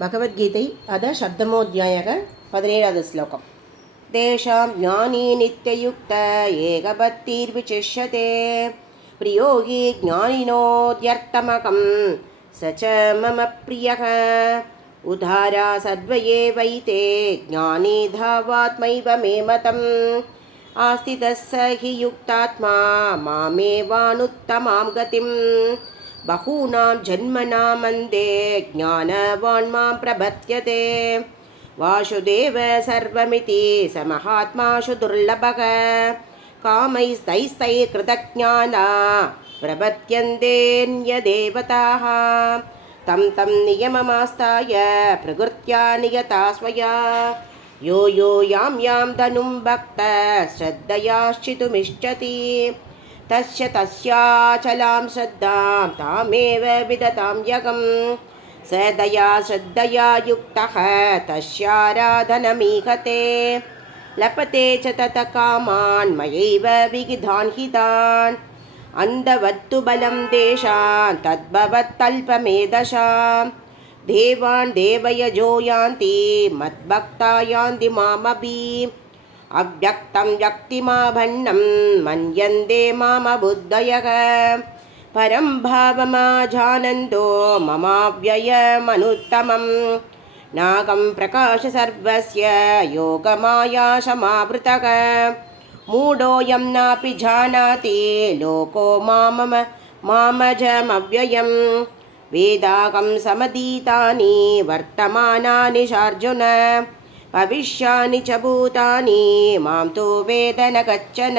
भगवद्गीते अध शब्दमोऽध्यायः 17 श्लोकम्। तेषां ज्ञानी नित्ययुक्त एकभक्तिर्विचिष्यते प्रियो हि ज्ञानिनोऽध्यर्थमकं स च मम प्रियः उदारा सर्व एवैते ज्ञानी धावात्मैव मे मतम् आस्थितः स हि युक्तात्मा मामेवानुत्तमां गतिम् बहूनां जन्मनां अन्ते ज्ञानवान् मां प्रपद्यते वासुदेव सर्वमिति स महात्मासु दुर्लभः कामैस्तैस्तैकृतज्ञाना प्रपद्यन्तेऽन्यदेवताः तं तं नियममास्ताय प्रकृत्या नियता स्वया यो यो यां यां तनुं भक्तः श्रद्धयाश्चितुमिच्छति तस्य तस्याचलां श्रद्धां तामेव विदतां यगं स दया श्रद्धया युक्तः तस्याराधनमीहते लपते च तत कामान् मयैव विहितान् हितान् अन्धवत्तु बलं तेषां तद्भवत्तल्पमेधसां देवान् देवयजो यान्ति मद्भक्ता यान्ति मामपि अव्यक्तं व्यक्तिमाभन्नं मन्यन्ते मामबुद्धयः परं भावमाजानन्तो ममाव्ययमनुत्तमं नागं प्रकाश सर्वस्य योगमाया समावृतः मूढोऽयं नापि जानाति लोको मामजमव्ययं वेदागं समधीतानि वर्तमानानि चार्जुन भविष्यानि च भूतानि मां तु वेद न कश्चन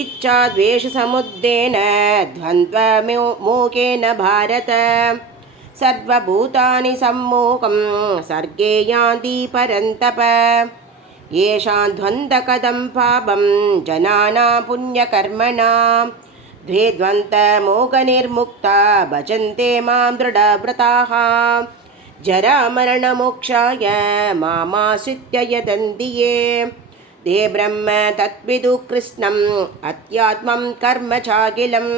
इच्छा द्वेषसमुद्रेण द्वन्द्वमोहेन भारत सर्वभूतानि सम्मोहं सर्गे यान्ति परन्तप येषां द्वन्द्वकदं पापं जनानां पुण्यकर्मणां द्वे द्वन्द्वमोहनिर्मुक्ता भजन्ते मां दृढव्रताः जरामरणमोक्षाय मामाश्रित्य यदन्ति ये ते ब्रह्म तद्विदु कृष्णम् अध्यात्मं कर्म चाखिलं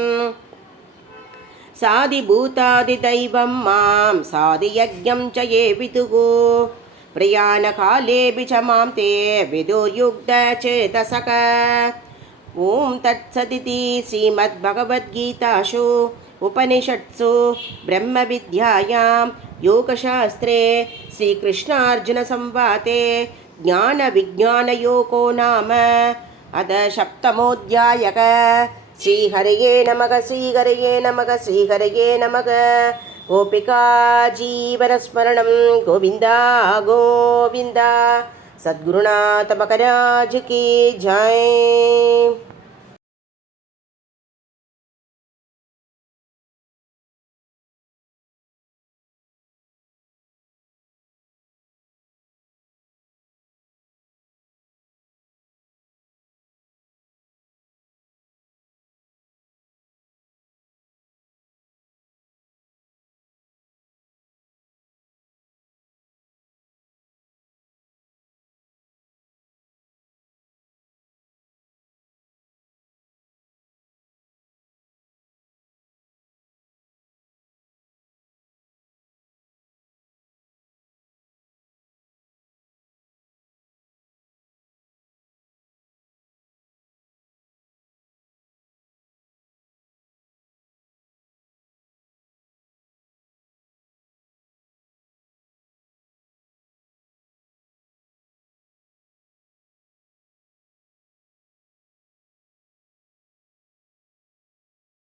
साधिभूतादिदैवं मां साधियज्ञं च ये विदुः प्रयाणकालेऽपि च मां ते विदुर्युक्तचेतसः ॐ तत्सदिति श्रीमद्भगवद्गीतासु उपनिषत्सु ब्रह्मविद्यायां योगशास्त्रे श्रीकृष्णार्जुनसंवादे ज्ञानविज्ञानयोगो नाम अध सप्तमोऽध्यायः। श्रीहरये नमः श्रीहरये नमः श्रीहरये नमः। गोपिका जीवनस्मरणं गोविन्दा गोविन्द। सद्गुरुनाथ महाराज की जय।